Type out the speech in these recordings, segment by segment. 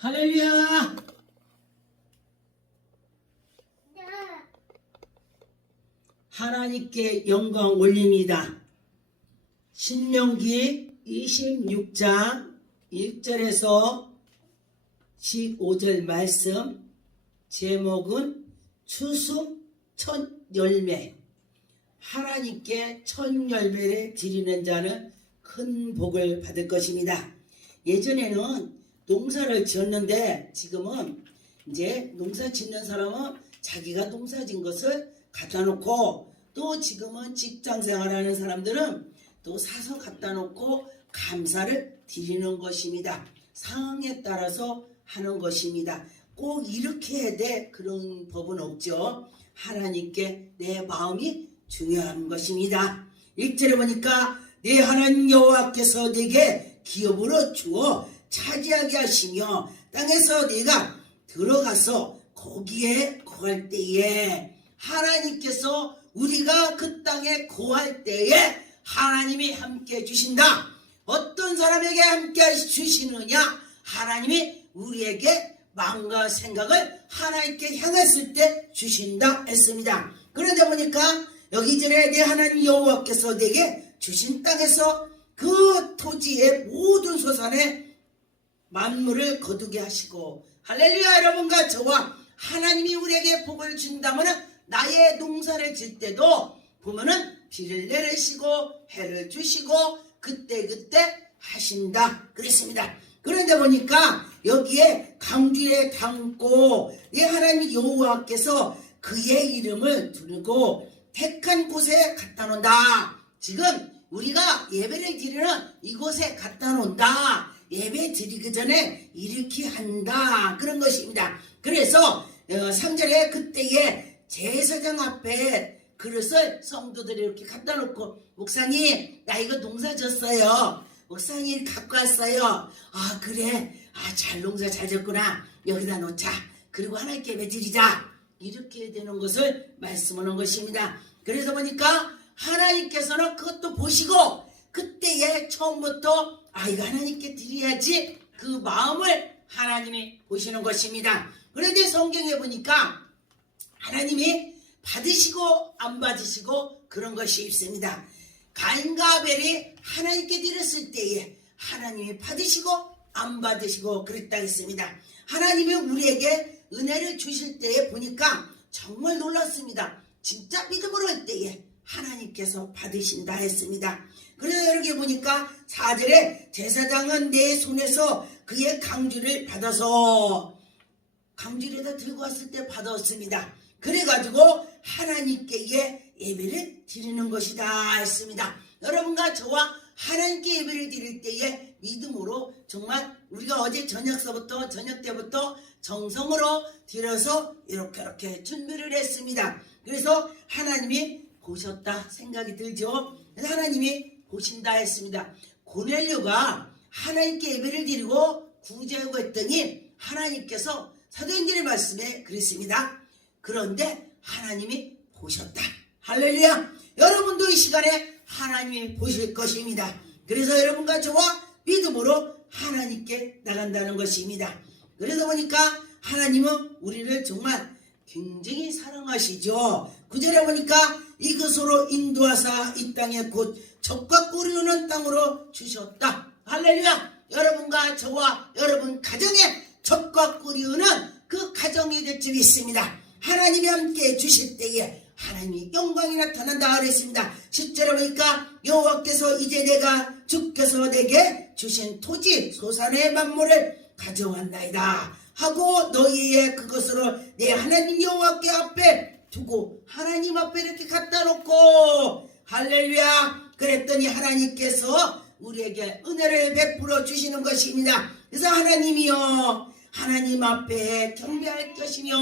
할렐루야! 하나님께 영광 올립니다. 신명기 26장 1절에서 15절 말씀, 제목은 추수 첫 열매. 하나님께 첫 열매를 드리는 자는 큰 복을 받을 것입니다. 예전에는 농사를 지었는데 지금은 이제 농사 짓는 사람은 자기가 농사 지은 것을 갖다 놓고, 또 지금은 직장 생활하는 사람들은 또 사서 갖다 놓고 감사를 드리는 것입니다. 상황에 따라서 하는 것입니다. 꼭 이렇게 해야 돼 그런 법은 없죠. 하나님께 내 마음이 중요한 것입니다. 1절에 보니까 내 하나님 여호와께서 내게 기업으로 주어 차지하게 하시며 땅에서 네가 들어가서 거기에 거할 때에, 하나님께서 우리가 그 땅에 거할 때에 하나님이 함께 주신다. 어떤 사람에게 함께 주시느냐? 하나님이 우리에게 마음과 생각을 하나님께 향했을 때 주신다 했습니다. 그러다 보니까 여기 전에 내 하나님 여호와께서 내게 주신 땅에서 그 토지의 모든 소산에 만물을 거두게 하시고, 할렐루야. 여러분과 저와 하나님이 우리에게 복을 준다면 나의 농사를 질 때도 보면은 비를 내리시고 해를 주시고 그때그때 하신다 그랬습니다. 그런데 보니까 여기에 강주에 담고 이 하나님 여호와께서 그의 이름을 두르고 택한 곳에 갖다 놓는다. 지금 우리가 예배를 드리는 이곳에 갖다 놓는다. 예배 드리기 전에 이렇게 한다 그런 것입니다. 그래서 3절에 그때에 제사장 앞에 그릇을 성도들이 이렇게 갖다 놓고, 목사님 나 이거 농사 졌어요, 목사님 갖고 왔어요. 아 그래, 잘 농사 잘 졌구나, 여기다 놓자, 그리고 하나님께 예배 드리자, 이렇게 되는 것을 말씀하는 것입니다. 그래서 보니까 하나님께서는 그것도 보시고 그때에 처음부터 이거 하나님께 드려야지 그 마음을 하나님이 보시는 것입니다. 그런데 성경에 보니까 하나님이 받으시고 안 받으시고 그런 것이 있습니다. 가인과 아벨이 하나님께 드렸을 때에 하나님이 받으시고 안 받으시고 그랬다 했습니다. 하나님이 우리에게 은혜를 주실 때에 보니까 정말 놀랐습니다. 진짜 믿음으로 할 때에 하나님께서 받으신다 했습니다. 그래서 여기 보니까 4절에 제사장은 내 손에서 그의 강주를 받아서, 강주에다 들고 왔을 때 받았습니다. 그래가지고 하나님께 예배를 드리는 것이다 했습니다. 여러분과 저와 하나님께 예배를 드릴 때에 믿음으로 정말 우리가 어제 저녁 때부터 정성으로 드려서 이렇게 준비를 했습니다. 그래서 하나님이 보셨다 생각이 들죠. 하나님이 보신다 했습니다. 고넬료가 하나님께 예배를 드리고 구제하고 했더니 하나님께서 사도행전의 말씀에 그랬습니다. 그런데 하나님이 보셨다. 할렐루야. 여러분도 이 시간에 하나님이 보실 것입니다. 그래서 여러분과 저와 믿음으로 하나님께 나간다는 것입니다. 그래서 보니까 하나님은 우리를 정말 굉장히 사랑하시죠. 9절에 보니까 이것으로 인도하사 이 땅에 곧 젖과 꿀이 흐르는 땅으로 주셨다. 할렐루야. 여러분과 저와 여러분 가정에 젖과 꿀이 흐르는 그 가정이 될 줄 믿습니다. 하나님이 함께 주실 때에 하나님이 영광이 나타난다 그랬습니다. 10절에 보니까 여호와께서 이제 내가 주께서 내게 주신 토지 소산의 만물을 가져왔나이다 하고 너희의 그것으로 내 하나님 여호와께 앞에 두고, 하나님 앞에 이렇게 갖다 놓고, 할렐루야. 그랬더니 하나님께서 우리에게 은혜를 베풀어 주시는 것입니다. 그래서 하나님이요, 하나님 앞에 경배할 것이며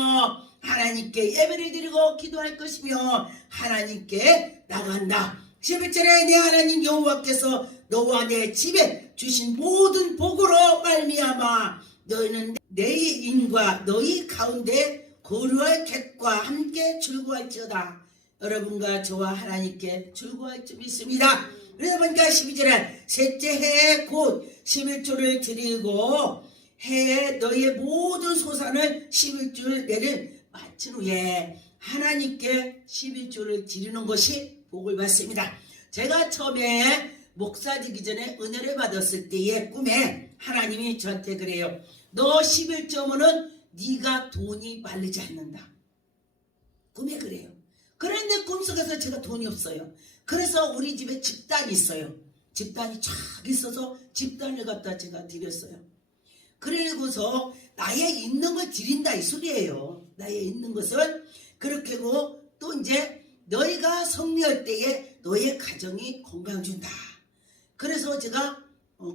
하나님께 예배를 드리고 기도할 것이며 하나님께 나간다. 11절에 내 하나님 여호와께서 너와 내 집에 주신 모든 복으로 말미암아 너희는 내 인과 너희 가운데 거류할 객과 함께 즐거워할지어다. 여러분과 저와 하나님께 즐거워할 줄 믿습니다. 그래서 보니까 12절에 셋째 해에 곧 11조를 드리고 해에 너의 모든 소산을 11조를 내를 마친 후에 하나님께 11조를 드리는 것이 복을 받습니다. 제가 처음에 목사 되기 전에 은혜를 받았을 때의 꿈에 하나님이 저한테 그래요. 너 11조면은 네가 돈이 말리지 않는다. 꿈에 그래요. 그런데 꿈속에서 제가 돈이 없어요. 그래서 우리 집에 집단이 있어요. 집단이 쫙 있어서 집단을 갖다 제가 드렸어요. 그리고서 나의 있는 걸 드린다 이 소리예요. 나의 있는 것을 그렇게 하고 또 이제 너희가 성리할 때에 너의 가정이 건강 준다. 그래서 제가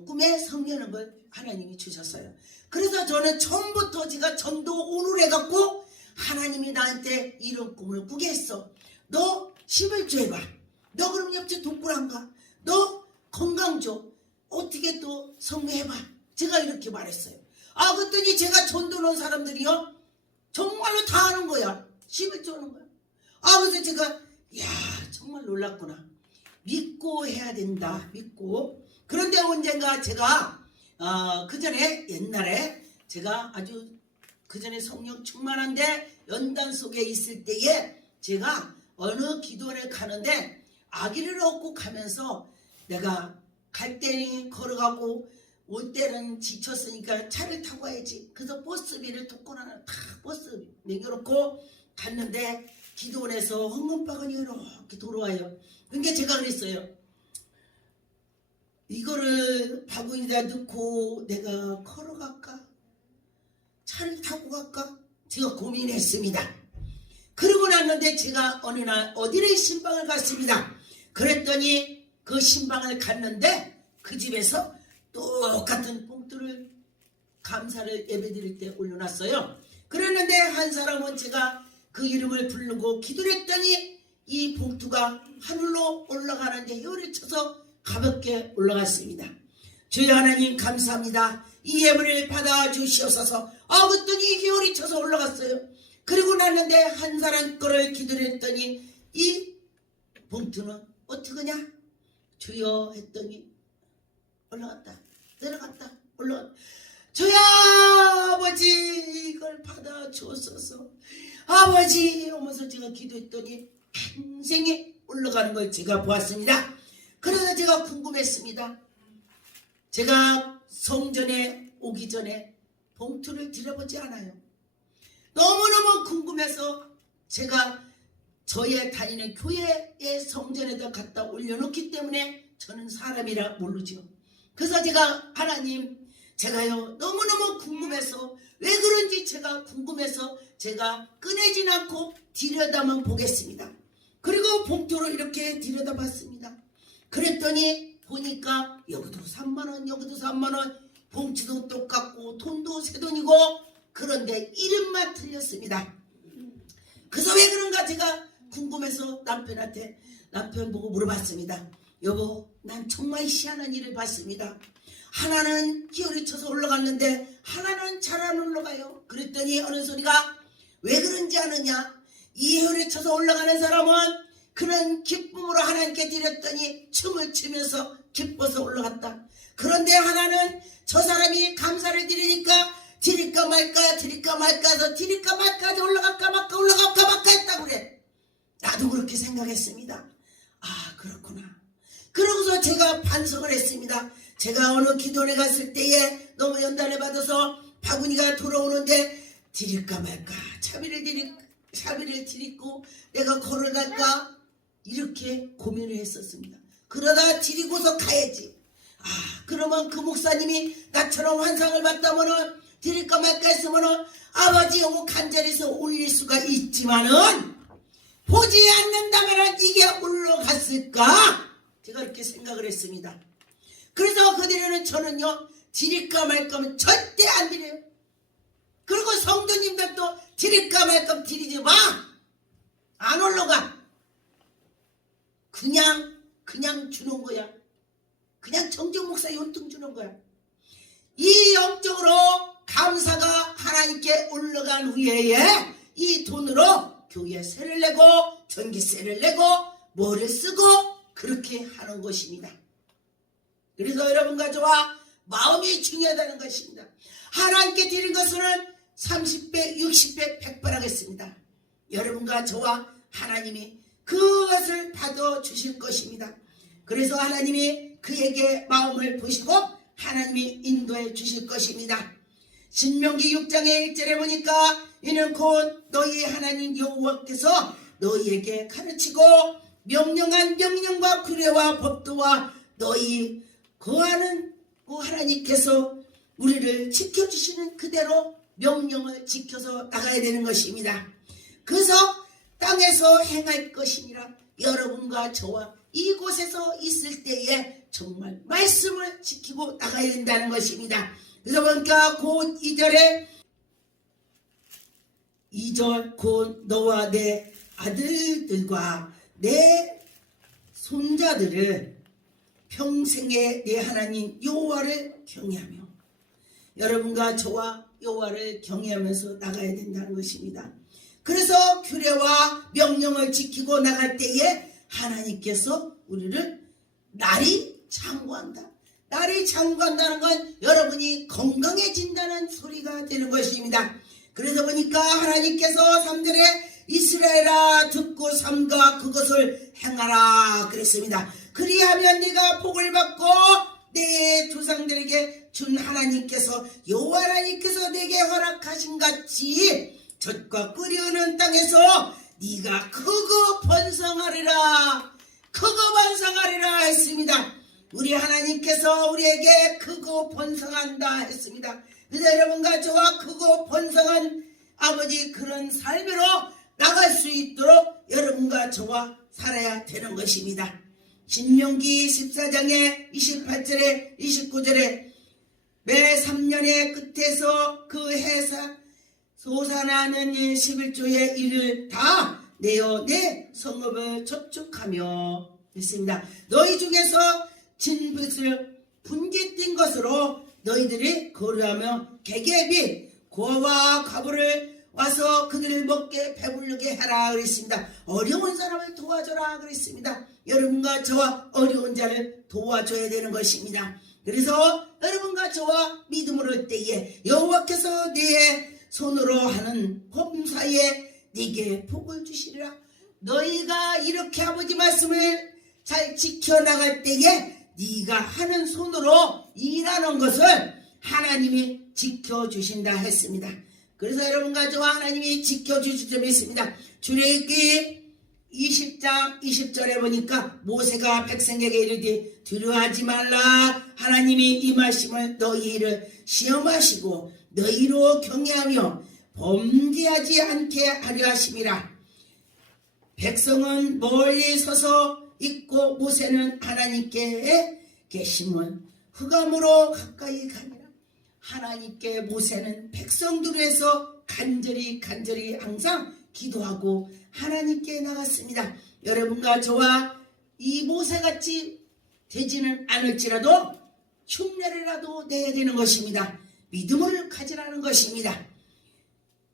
꿈에 성리하는 걸 하나님이 주셨어요. 그래서 저는 처음부터 제가 전도 오늘 해갖고 하나님이 나한테 이런 꿈을 꾸게 했어. 너 11조 해봐. 너 그럼 옆집 독불 안 가? 너 건강 줘. 어떻게 또 성례해봐. 제가 이렇게 말했어요. 아 그랬더니 제가 전도 놓은 사람들이요 정말로 다 하는 거야. 11조 하는 거야. 아 그래서 제가 야 정말 놀랐구나. 믿고 해야 된다. 믿고. 그런데 언젠가 제가 그 전에 옛날에 제가 아주 그 전에 성령 충만한데 연단 속에 있을 때에 제가 어느 기도원에 가는데 아기를 얻고 가면서 내가 갈 때는 걸어가고 올 때는 지쳤으니까 차를 타고 가야지. 그래서 버스비를 독거나는 다 버스 남겨놓고 갔는데 기도원에서 흥금박은이 이렇게 돌아와요. 그러니까 제가 그랬어요. 이거를 바구니에다 넣고 내가 걸어갈까? 차를 타고 갈까? 제가 고민했습니다. 그러고 났는데 제가 어느 날 어디를 신방을 갔습니다. 그랬더니 그 신방을 갔는데 그 집에서 똑같은 봉투를 감사를 예배드릴 때 올려놨어요. 그랬는데 한 사람은 제가 그 이름을 부르고 기도를 했더니 이 봉투가 하늘로 올라가는데 혀를 쳐서 가볍게 올라갔습니다. 주여 하나님 감사합니다. 이 예물을 받아주시옵소서. 그랬더니 혀를 쳐서 올라갔어요. 그리고 났는데 한 사람 거를 기도를 했더니 이 봉투는 어떡하냐? 주여 했더니 올라갔다 내려갔다 올라갔다. 주여 아버지 이걸 받아주옵소서. 아버지 오면서 제가 기도했더니 평생에 올라가는 걸 제가 보았습니다. 그래서 제가 궁금했습니다. 제가 성전에 오기 전에 봉투를 드려보지 않아요. 너무너무 궁금해서 제가 저의 다니는 교회의 성전에다 갖다 올려놓기 때문에 저는 사람이라 모르죠. 그래서 제가 하나님 제가요 너무너무 궁금해서 왜 그런지 제가 궁금해서 제가 꺼내진 않고 들여다만 보겠습니다. 그리고 봉투를 이렇게 들여다봤습니다. 그랬더니 보니까 여기도 3만원 여기도 3만원 봉투도 똑같고 돈도 새 돈이고 그런데 이름만 틀렸습니다. 그래서 왜 그런가 제가 궁금해서 남편 보고 물어봤습니다. 여보 난 정말 희한한 일을 봤습니다. 하나는 기어리 쳐서 올라갔는데 하나는 잘 안 올라가요. 그랬더니 어느 소리가 왜 그런지 아느냐? 이 혈에 쳐서 올라가는 사람은 그는 기쁨으로 하나님께 드렸더니 춤을 추면서 기뻐서 올라갔다. 그런데 하나는 저 사람이 감사를 드리니까 드릴까 말까 드릴까 말까 해서 드릴까 말까 해서 올라갈까 말까 올라갈까 말까 했다고 그래. 나도 그렇게 생각했습니다. 아 그렇구나. 그러고서 제가 반성을 했습니다. 제가 어느 기도원에 갔을 때에 너무 연단을 받아서 바구니가 돌아오는데 드릴까 말까 차비를 드리고 내가 걸어갈까 이렇게 고민을 했었습니다. 그러다 드리고서 가야지. 그러면 그 목사님이 나처럼 환상을 봤다면은 드릴까 말까 했으면은 아버지 오고 간절해서 올릴 수가 있지만은 보지 않는다면은 이게 올라갔을까? 제가 이렇게 생각을 했습니다. 그래서 그 뒤에는 저는요 드릴까 말까 하면 절대 안 드려요. 그리고 성도님들도 드릴까 말까 드리지 마. 안 올라가. 그냥 주는 거야. 그냥 정정 목사 용돈 주는 거야. 이 영적으로 감사가 하나님께 올라간 후에 이 돈으로 교회 세를 내고 전기세를 내고 뭐를 쓰고 그렇게 하는 것입니다. 그래서 여러분과 저와 마음이 중요하다는 것입니다. 하나님께 드린 것은 30배, 60배, 100배 하겠습니다. 여러분과 저와 하나님이 그것을 받아 주실 것입니다. 그래서 하나님이 그에게 마음을 보시고 하나님이 인도해 주실 것입니다. 신명기 6장의 1절에 보니까 이는 곧 너희 하나님 여호와께서 너희에게 가르치고 명령한 명령과 규례와 법도와 너희 거하는 그 하나님께서 우리를 지켜주시는 그대로 명령을 지켜서 나가야 되는 것입니다. 그래서 땅에서 행할 것이니라. 여러분과 저와 이곳에서 있을 때에 정말 말씀을 지키고 나가야 된다는 것입니다. 그래서 보니까 곧 2절에 2절 곧 너와 내 아들들과 내 손자들을 평생에 내 하나님 여호와를 경외하며 여러분과 저와 여호와를 경외하면서 나가야 된다는 것입니다. 그래서 규례와 명령을 지키고 나갈 때에 하나님께서 우리를 날이 장구한다. 날이 장구한다는 건 여러분이 건강해진다는 소리가 되는 것입니다. 그래서 보니까 하나님께서 3절에 이스라엘아 듣고 삼가 그것을 행하라 그랬습니다. 그리하면 네가 복을 받고 내 조상들에게 준 하나님께서 여호와 하나님께서 내게 허락하신 같이 젖과 꿀이 흐르는 땅에서 네가 크고 번성하리라. 크고 번성하리라 했습니다. 우리 하나님께서 우리에게 크고 번성한다 했습니다. 그래서 여러분과 저와 크고 번성한 아버지 그런 삶으로 나갈 수 있도록 여러분과 저와 살아야 되는 것입니다. 신명기 14장에 28절에 29절에 매 3년의 끝에서 그 해사 소산하는 11조의 일을 다 내어 내 성읍을 접촉하며 있습니다. 너희 중에서 진붓을 분깃된 것으로 너희들이 거류하며 개개비 고아와 과부를 와서 그들을 먹게 배부르게 하라 그랬습니다. 어려운 사람을 도와줘라 그랬습니다. 여러분과 저와 어려운 자를 도와줘야 되는 것입니다. 그래서 여러분과 저와 믿음으로 할 때에 여호와께서 내 손으로 하는 범사에 네게 복을 주시리라. 너희가 이렇게 아버지 말씀을 잘 지켜나갈 때에 네가 하는 손으로 일하는 것을 하나님이 지켜주신다 했습니다. 그래서 여러분과 저와 하나님이 지켜주실 점이 있습니다. 출애굽기 20장 20절에 보니까 모세가 백성에게 이르되 두려워하지 말라. 하나님이 이 말씀을 너희를 시험하시고 너희로 경외하며 범죄하지 않게 하려 하심이라. 백성은 멀리 서서 있고 모세는 하나님께 계심을 흑암으로 가까이 가니라. 하나님께 모세는 백성들에서 간절히 항상 기도하고 하나님께 나갔습니다. 여러분과 저와 이 모세같이 되지는 않을지라도 흉내라도 내야 되는 것입니다. 믿음을 가지라는 것입니다.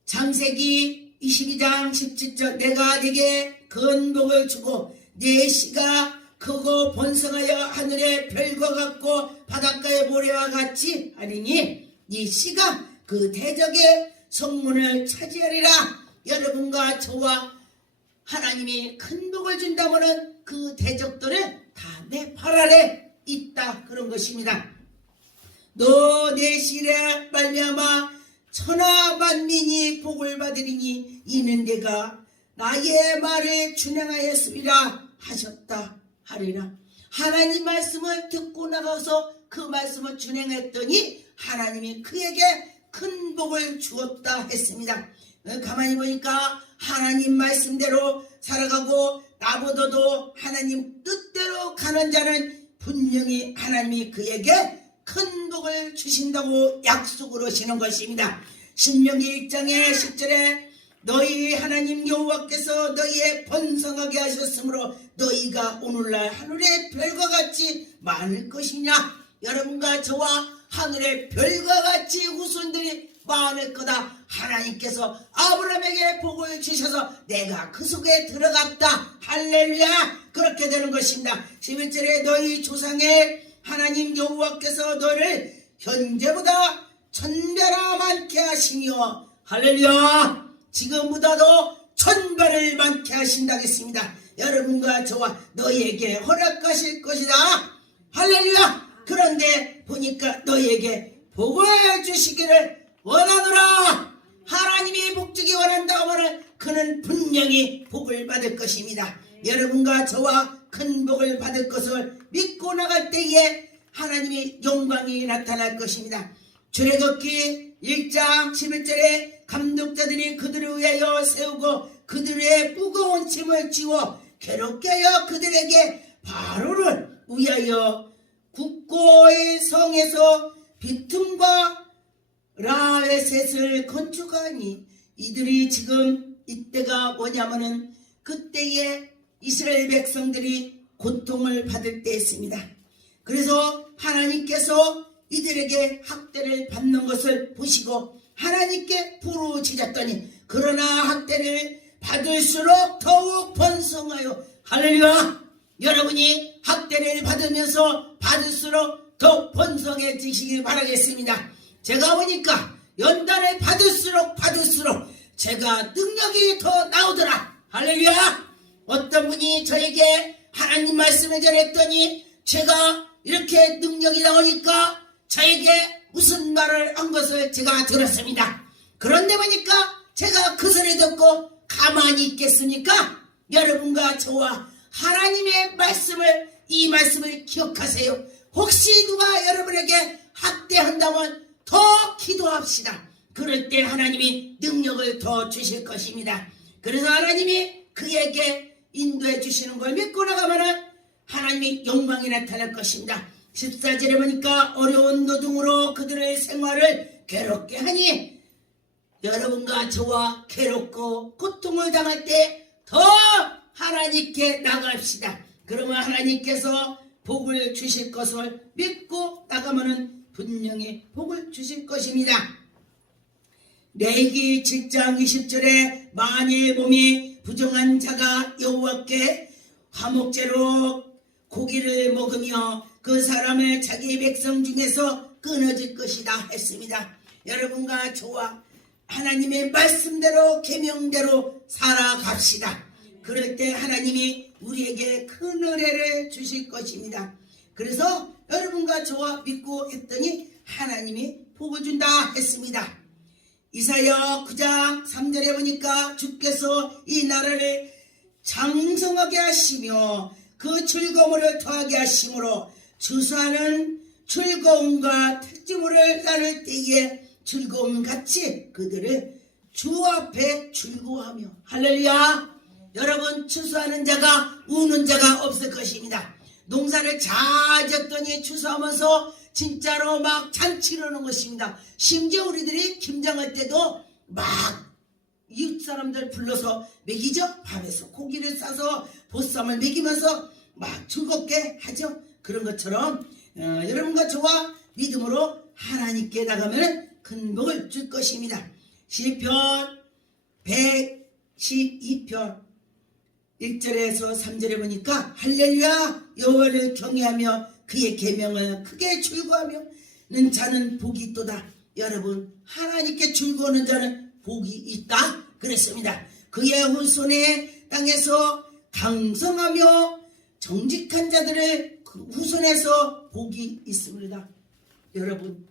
창세기 22장 17절 내가 네게 건복을 주고 네 씨가 크고 번성하여 하늘의 별과 같고 바닷가의 모래와 같이 하리니 네 씨가 그 대적의 성문을 차지하리라. 여러분과 저와 하나님이 큰 복을 준다면은 그 대적들은 다 내 발 아래 있다 그런 것입니다. 너 내 씨를 말미암아 천하 만민이 복을 받으리니 이는 내가 나의 말을 준행하였으리라 하셨다 하리라. 하나님 말씀을 듣고 나가서 그 말씀을 준행했더니 하나님이 그에게 큰 복을 주었다 했습니다. 가만히 보니까 하나님 말씀대로 살아가고 나보다도 하나님 뜻대로 가는 자는 분명히 하나님이 그에게 큰 복을 주신다고 약속을 하시는 것입니다. 신명기 1장의 10절에 너희 하나님 여호와께서 너희의 번성하게 하셨으므로 너희가 오늘날 하늘의 별과 같이 많을 것이냐. 여러분과 저와 하늘의 별과 같이 후손들이 많을 거다. 하나님께서 아브라함에게 복을 주셔서 내가 그 속에 들어갔다. 할렐루야. 그렇게 되는 것입니다. 11절에 너희 조상의 하나님 여호와께서 너를 현재보다 1000배나 많게 하시며 할렐루야 지금보다도 1000배를 많게 하신다겠습니다. 여러분과 저와 너희에게 허락하실 것이다. 할렐루야. 그런데 보니까 너희에게 복을 주시기를 원하노라. 하나님이 복 주기 원한다고 하면 그는 분명히 복을 받을 것입니다. 여러분과 저와 큰 복을 받을 것을 믿고 나갈 때에 하나님의 영광이 나타날 것입니다. 출애굽기 1장 11절에 감독자들이 그들을 위하여 세우고 그들의 무거운 짐을 지워 괴롭게 하여 그들에게 바로를 위하여 국고의 성에서 비tum과 라웨셋을 건축하니 이들이 지금 이때가 뭐냐면은 그때에 이스라엘 백성들이 고통을 받을 때였습니다. 그래서 하나님께서 이들에게 학대를 받는 것을 보시고 하나님께 부르짖었더니 그러나 학대를 받을수록 더욱 번성하여 할렐루야 여러분이 학대를 받으면서 받을수록 더 번성해지시길 바라겠습니다. 제가 보니까 연단을 받을수록 제가 능력이 더 나오더라. 할렐루야. 어떤 분이 저에게 하나님 말씀을 전했더니 제가 이렇게 능력이 나오니까 저에게 무슨 말을 한 것을 제가 들었습니다. 그런데 보니까 제가 그 소리 듣고 가만히 있겠습니까? 여러분과 저와 하나님의 말씀을 이 말씀을 기억하세요. 혹시 누가 여러분에게 학대한다면 더 기도합시다. 그럴 때 하나님이 능력을 더 주실 것입니다. 그래서 하나님이 그에게 인도해 주시는 걸 믿고 나가면 하나님의 영광이 나타날 것입니다. 14절에 보니까 어려운 노동으로 그들의 생활을 괴롭게 하니 여러분과 저와 괴롭고 고통을 당할 때 더 하나님께 나갑시다. 그러면 하나님께서 복을 주실 것을 믿고 나가면 분명히 복을 주실 것입니다. 레위기 7장 20절에 만일 몸이 부정한 자가 여호와께 화목제로 고기를 먹으며 그 사람을 자기 백성 중에서 끊어질 것이다 했습니다. 여러분과 저와 하나님의 말씀대로 계명대로 살아갑시다. 그럴 때 하나님이 우리에게 큰 은혜를 주실 것입니다. 그래서 여러분과 저와 믿고 했더니 하나님이 복을 준다 했습니다. 이사야 9장 3절에 보니까 주께서 이 나라를 장성하게 하시며 그 즐거움을 더하게 하심으로 주사는 즐거움과 특징을 나눌 때에 즐거움같이 그들을 주 앞에 즐거워하며 할렐루야. 여러분 추수하는 자가 우는 자가 없을 것입니다. 농사를 잘 졌더니 추수하면서 진짜로 막 잔치를 하는 것입니다. 심지어 우리들이 김장할 때도 막 이웃 사람들 불러서 먹이죠. 밥에서 고기를 싸서 보쌈을 먹이면서 막 즐겁게 하죠. 그런 것처럼 여러분과 저와 믿음으로 하나님께 나가면 큰 복을 줄 것입니다. 시편 112편 1절에서 3절에 보니까 할렐루야 여호와를 경외하며 그의 계명을 크게 즐거워하며는 자는 복이 있도다. 여러분 하나님께 즐거워하는 자는 복이 있다 그랬습니다. 그의 후손의 땅에서 강성하며 정직한 자들을 그 후손에서 복이 있습니다. 여러분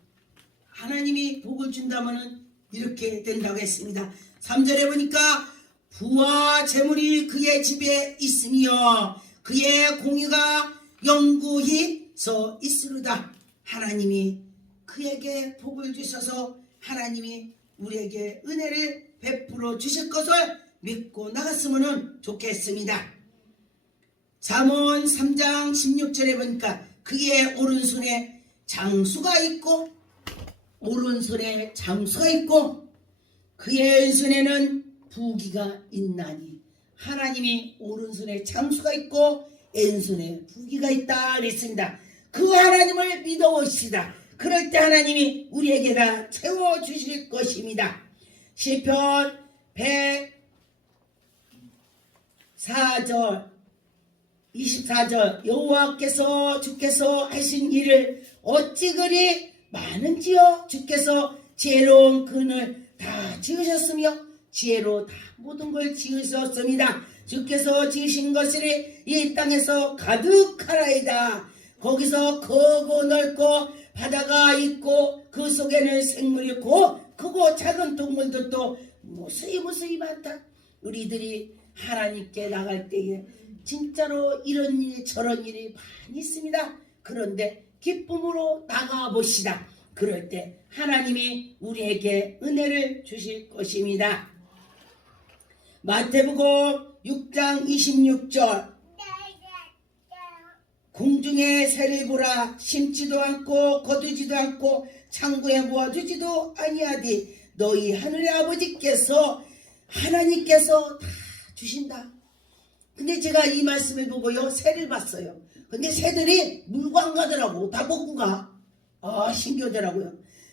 하나님이 복을 준다면 이렇게 된다고 했습니다. 3절에 보니까 부와 재물이 그의 집에 있으며 그의 공의가 영구히 서 있으리다. 하나님이 그에게 복을 주셔서 하나님이 우리에게 은혜를 베풀어 주실 것을 믿고 나갔으면 좋겠습니다. 잠언 3장 16절에 보니까 그의 오른손에 장수가 있고 그의 왼손에는 부귀가 있나니 하나님이 오른손에 장수가 있고 왼손에 부귀가 있다 그랬습니다. 그 하나님을 믿어봅시다. 그럴 때 하나님이 우리에게 다 채워주실 것입니다. 시편 104절 24절 여호와께서 주께서 하신 일을 어찌 그리 많은지요. 주께서 지혜로운 근을 다 지으셨으며 지혜로 다 모든 걸 지으셨습니다. 주께서 지으신 것이 이 땅에서 가득하라이다. 거기서 크고 넓고 바다가 있고 그 속에는 생물이 있고 크고 작은 동물들도 무수히 많다. 우리들이 하나님께 나갈 때에 진짜로 이런 일이 저런 일이 많이 있습니다. 그런데 기쁨으로 나가봅시다. 그럴 때 하나님이 우리에게 은혜를 주실 것입니다. 마태복음 6장 26절 공중의 새를 보라. 심지도 않고 거두지도 않고 창고에 모아두지도 아니하디 너희 하늘의 아버지께서 하나님께서 다 주신다. 근데 제가 이 말씀을 보고요 새를 봤어요. 근데 새들이 물관 가더라고. 다 먹고 가. 신기하더라고요.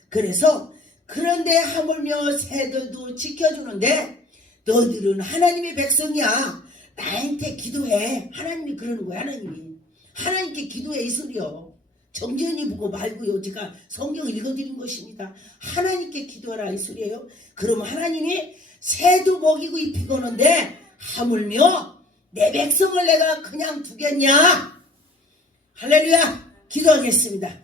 그래서 그런데 하물며 새들도 지켜주는데 너희들은 하나님의 백성이야. 나한테 기도해. 하나님이 그러는 거야. 하나님께 기도해 이 소리요. 정지현이 보고 말고요. 제가 성경을 읽어드린 것입니다. 하나님께 기도하라 이 소리예요. 그러면 하나님이 새도 먹이고 입히고 오는데 하물며 내 백성을 내가 그냥 두겠냐? 할렐루야. 기도하겠습니다.